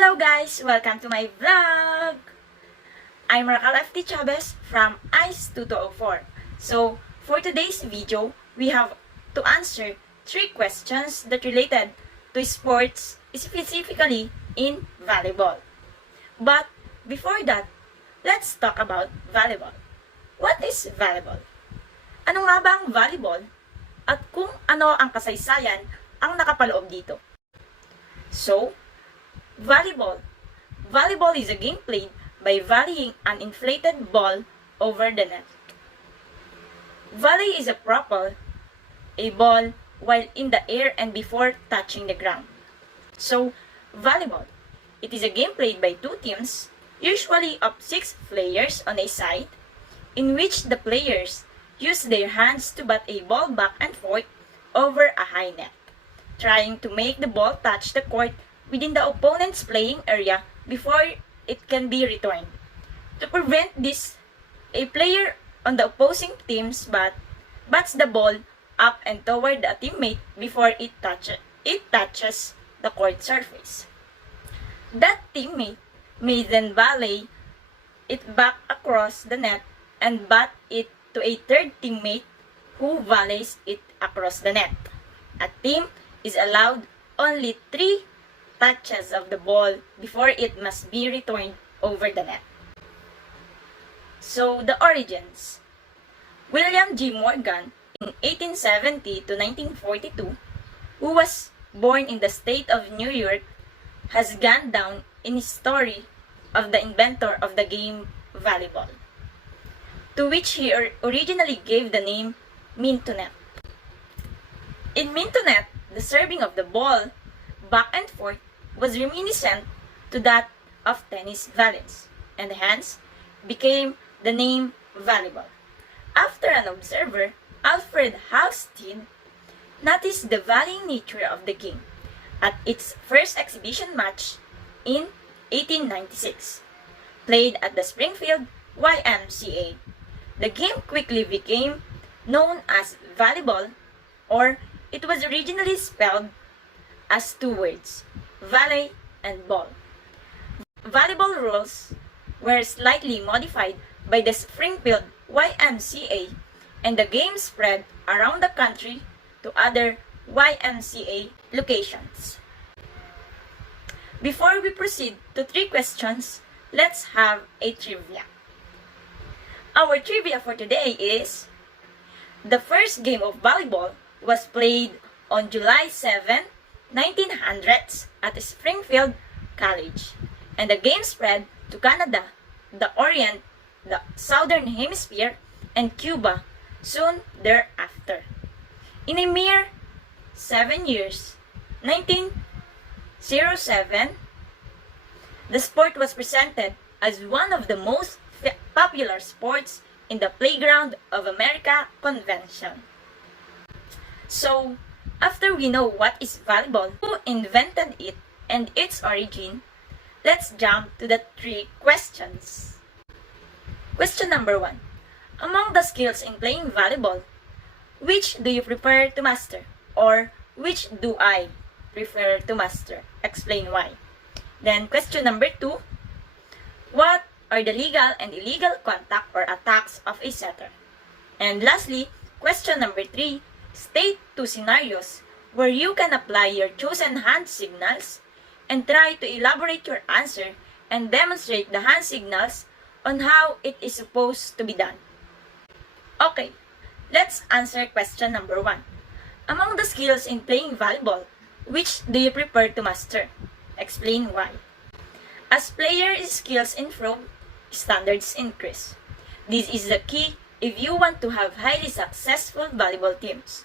Hello guys! Welcome to my vlog! I'm Raquel FT Chavez from ICE2204. So, for today's video, we have to answer 3 questions that related to sports, specifically in volleyball. But, before that, let's talk about volleyball. What is volleyball? Ano nga ba ang volleyball? At kung ano ang kasaysayan ang nakapaloob dito? So, volleyball. Volleyball is a game played by volleying an inflated ball over the net. Volley is a propel a ball while in the air and before touching the ground. So, volleyball. It is a game played by 2 teams, usually of 6 players on a side, in which the players use their hands to bat a ball back and forth over a high net, trying to make the ball touch the court within the opponent's playing area before it can be returned. To prevent this, a player on the opposing team's bats the ball up and toward a teammate before it touches the court surface. That teammate may then volley it back across the net and bat it to a third teammate who volleys it across the net. A team is allowed only 3 touches of the ball before it must be returned over the net. So, the origins. William G. Morgan, in 1870 to 1942, who was born in the state of New York, has gone down in his story of the inventor of the game volleyball, to which he originally gave the name Mintonet. In Mintonet, the serving of the ball back and forth was reminiscent to that of tennis volleys, and hence became the name volleyball. After an observer, Alfred Halstead, noticed the volleying nature of the game at its first exhibition match in 1896, played at the Springfield YMCA. The game quickly became known as volleyball, or it was originally spelled as 2 words, volley and ball. Volleyball rules were slightly modified by the Springfield YMCA, and the game spread around the country to other YMCA locations. Before we proceed to 3 questions, let's have a trivia. Our trivia for today is, the first game of volleyball was played on July 7, 1900s at Springfield College, and the game spread to Canada, the Orient, the Southern Hemisphere, and Cuba soon thereafter. In a mere 7 years, 1907, the sport was presented as one of the most popular sports in the Playground of America convention. So, after we know what is volleyball, who invented it, and its origin, let's jump to the 3 questions. Question number 1. Among the skills in playing volleyball, which do you prefer to master? Or, which do I prefer to master? Explain why. Then, question number 2. What are the legal and illegal contact or attacks of a setter? And lastly, question number 3. State 2 scenarios where you can apply your chosen hand signals and try to elaborate your answer and demonstrate the hand signals on how it is supposed to be done. Okay, let's answer question number 1. Among the skills in playing volleyball, which do you prefer to master? Explain why. As player skills improve, standards increase. This is the key if you want to have highly successful volleyball teams.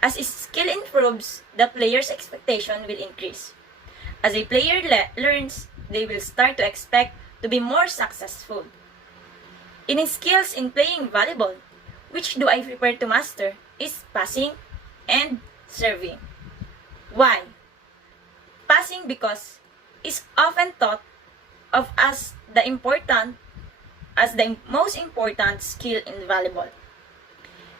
As skill improves, the player's expectation will increase. As a player learns, they will start to expect to be more successful. In skills in playing volleyball, which do I prefer to master is passing and serving. Why? Passing because is often thought of as the most important skill in volleyball.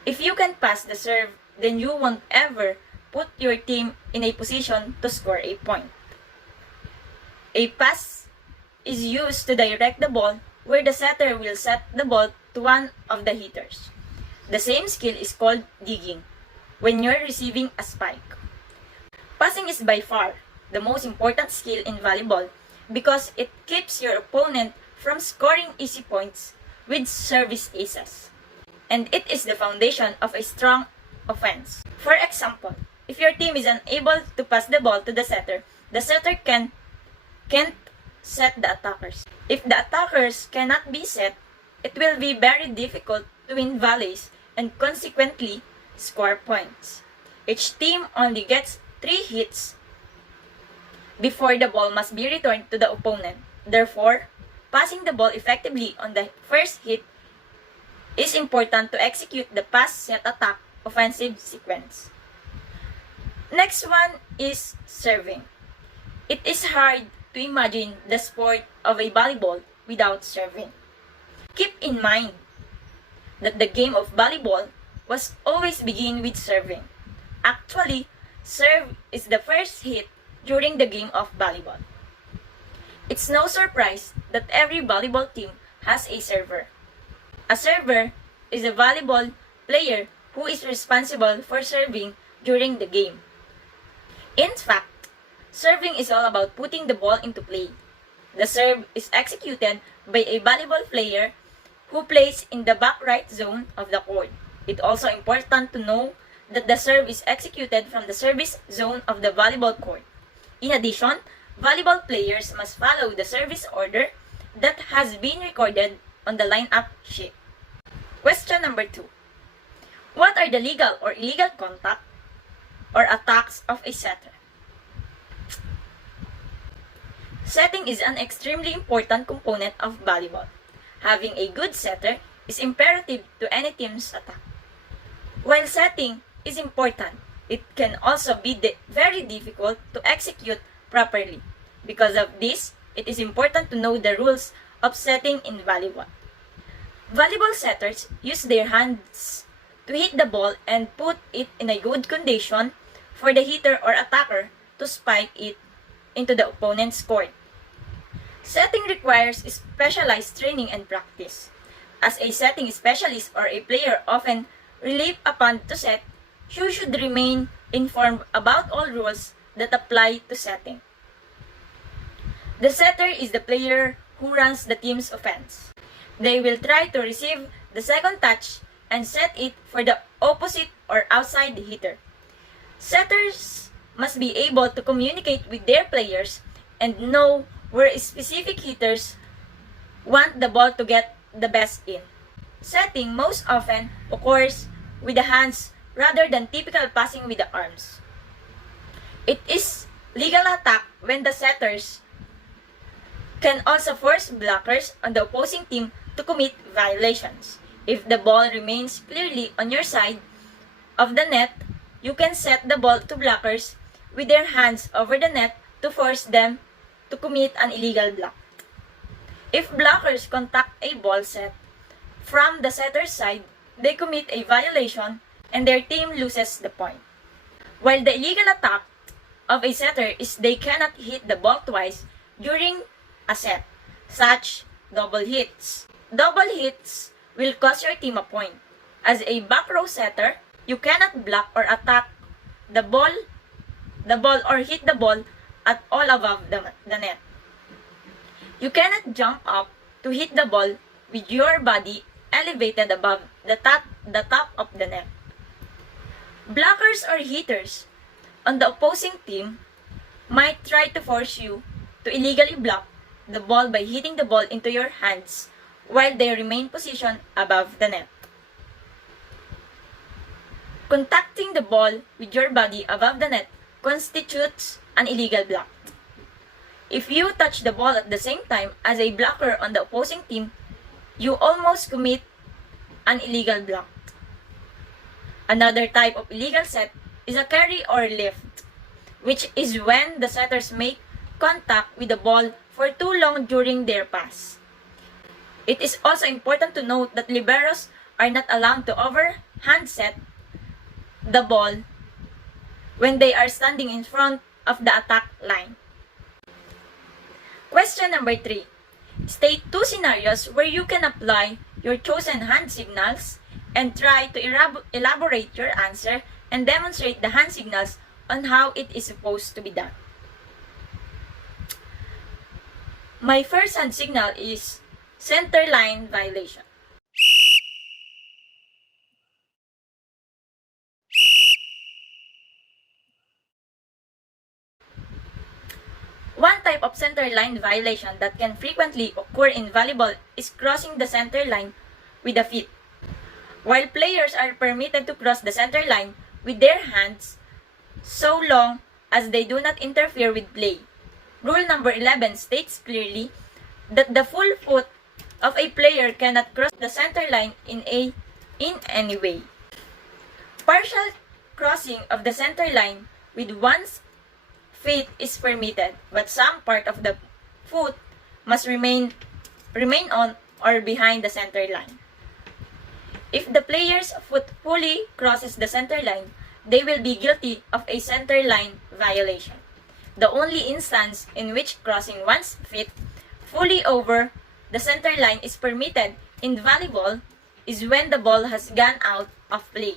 If you can pass the serve, then you won't ever put your team in a position to score a point. A pass is used to direct the ball where the setter will set the ball to one of the hitters. The same skill is called digging when you're receiving a spike. Passing is by far the most important skill in volleyball because it keeps your opponent from scoring easy points with service aces. And it is the foundation of a strong offense. For example, if your team is unable to pass the ball to the setter can't set the attackers. If the attackers cannot be set, it will be very difficult to win volleys and consequently score points. Each team only gets 3 hits before the ball must be returned to the opponent. Therefore, passing the ball effectively on the first hit is important to execute the pass set attack offensive sequence. Next one is serving. It is hard to imagine the sport of a volleyball without serving. Keep in mind that the game of volleyball was always begin with serving. Actually, serve is the first hit during the game of volleyball. It's no surprise that every volleyball team has a server. A server is a volleyball player who is responsible for serving during the game. In fact, serving is all about putting the ball into play. The serve is executed by a volleyball player who plays in the back right zone of the court. It's also important to know that the serve is executed from the service zone of the volleyball court. In addition, volleyball players must follow the service order that has been recorded on the lineup sheet. Question number 2. What are the legal or illegal contact or attacks of a setter? Setting is an extremely important component of volleyball. Having a good setter is imperative to any team's attack. While setting is important, it can also be very difficult to execute properly. Because of this, it is important to know the rules of setting in volleyball. Volleyball setters use their hands to hit the ball and put it in a good condition for the hitter or attacker to spike it into the opponent's court. Setting requires specialized training and practice. As a setting specialist or a player often relied upon to set, you should remain informed about all rules that apply to setting. The setter is the player who runs the team's offense. They will try to receive the second touch and set it for the opposite or outside hitter. Setters must be able to communicate with their players and know where specific hitters want the ball to get the best in. Setting most often occurs with the hands rather than typical passing with the arms. It is legal attack when the setters can also force blockers on the opposing team to commit violations. If the ball remains clearly on your side of the net, you can set the ball to blockers with their hands over the net to force them to commit an illegal block. If blockers contact a ball set from the setter's side, they commit a violation and their team loses the point. While the illegal attack of a setter is they cannot hit the ball twice during a set, such double hits. Double hits will cost your team a point. As a back row setter, you cannot block or attack the ball or hit the ball at all above the net. You cannot jump up to hit the ball with your body elevated above the top of the net. Blockers or hitters on the opposing team might try to force you to illegally block the ball by hitting the ball into your hands while they remain positioned above the net. Contacting the ball with your body above the net constitutes an illegal block. If you touch the ball at the same time as a blocker on the opposing team, you almost commit an illegal block. Another type of illegal set is a carry or lift, which is when the setters make contact with the ball for too long during their pass. It is also important to note that liberos are not allowed to overhand set the ball when they are standing in front of the attack line. Question number 3. State 2 scenarios where you can apply your chosen hand signals and try to elaborate your answer and demonstrate the hand signals on how it is supposed to be done. My first hand signal is center line violation. One type of center line violation that can frequently occur in volleyball is crossing the center line with the feet. While players are permitted to cross the center line with their hands so long as they do not interfere with play. Rule number 11 states clearly that the full foot of a player cannot cross the center line in any way. Partial crossing of the center line with one's feet is permitted, but some part of the foot must remain on or behind the center line. If the player's foot fully crosses the center line, they will be guilty of a center line violation. The only instance in which crossing one's feet fully over the center line is permitted in volleyball is when the ball has gone out of play.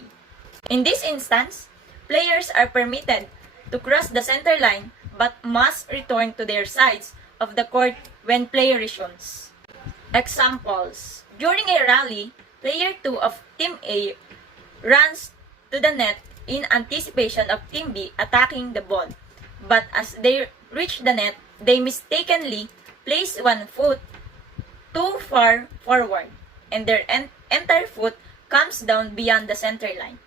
In this instance, players are permitted to cross the center line but must return to their sides of the court when play resumes. Examples. During a rally, player 2 of Team A runs to the net in anticipation of Team B attacking the ball. But as they reach the net, they mistakenly place one foot too far forward and their entire foot comes down beyond the center line.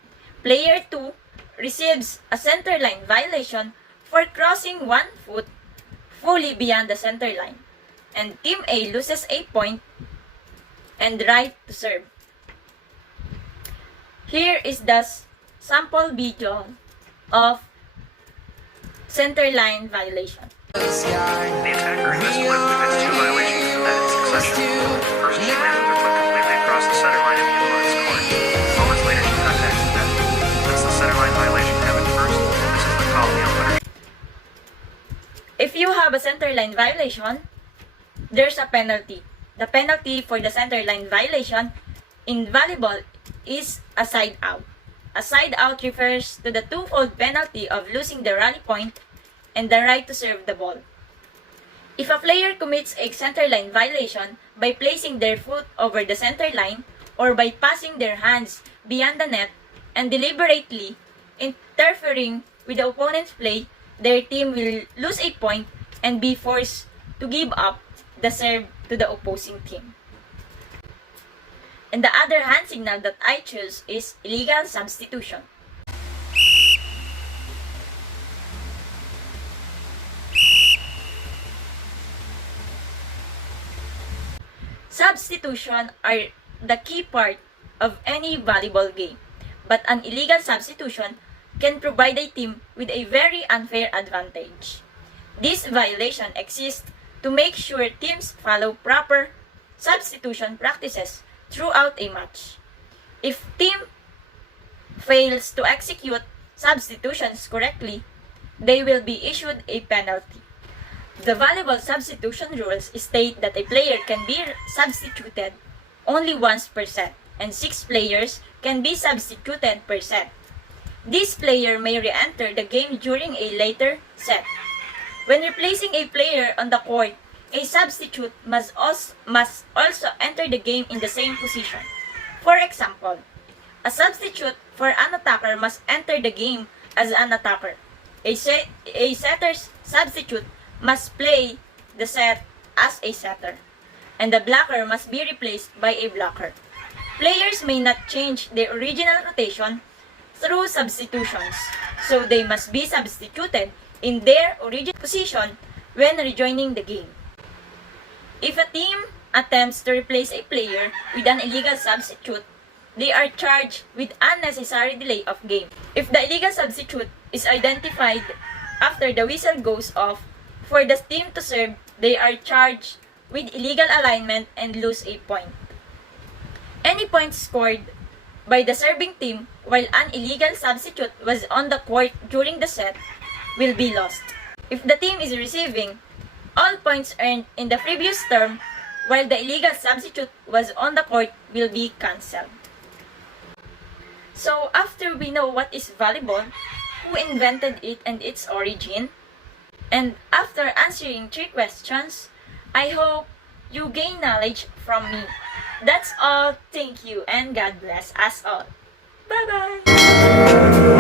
Player 2 receives a center line violation for crossing one foot fully beyond the center line, and Team A loses a point and right to serve. Here is the sample video of center line violation. The attacker in this clip commits 2 violations in succession. First, she ran her foot completely across the center line of the opponent's court. Moments later, she contacts the net. Since the center line violation happened first, this is the call the umpire. If you have a center line violation, there's a penalty. The penalty for the center line violation in volleyball is a side out. A side out refers to the twofold penalty of losing the rally point and the right to serve the ball. If a player commits a center line violation by placing their foot over the center line or by passing their hands beyond the net and deliberately interfering with the opponent's play, their team will lose a point and be forced to give up the serve to the opposing team. And the other hand signal that I choose is illegal substitution. Substitution are the key part of any volleyball game, but an illegal substitution can provide a team with a very unfair advantage. This violation exists to make sure teams follow proper substitution practices throughout a match. If team fails to execute substitutions correctly, they will be issued a penalty. The volleyball substitution rules state that a player can be substituted only once per set, and 6 players can be substituted per set. This player may re-enter the game during a later set. When replacing a player on the court, a substitute must also enter the game in the same position. For example, a substitute for an attacker must enter the game as an attacker. A setter's substitute must play the set as a setter, and the blocker must be replaced by a blocker. Players may not change their original rotation through substitutions, so they must be substituted in their original position when rejoining the game. If a team attempts to replace a player with an illegal substitute, they are charged with unnecessary delay of game. If the illegal substitute is identified after the whistle goes off for the team to serve, they are charged with illegal alignment and lose a point. Any points scored by the serving team while an illegal substitute was on the court during the set will be lost. If the team is receiving All points earned in the previous term while the illegal substitute was on the court will be cancelled. So after we know what is volleyball, who invented it and its origin, and after answering 3 questions, I hope you gain knowledge from me. That's all. Thank you and God bless us all. Bye-bye!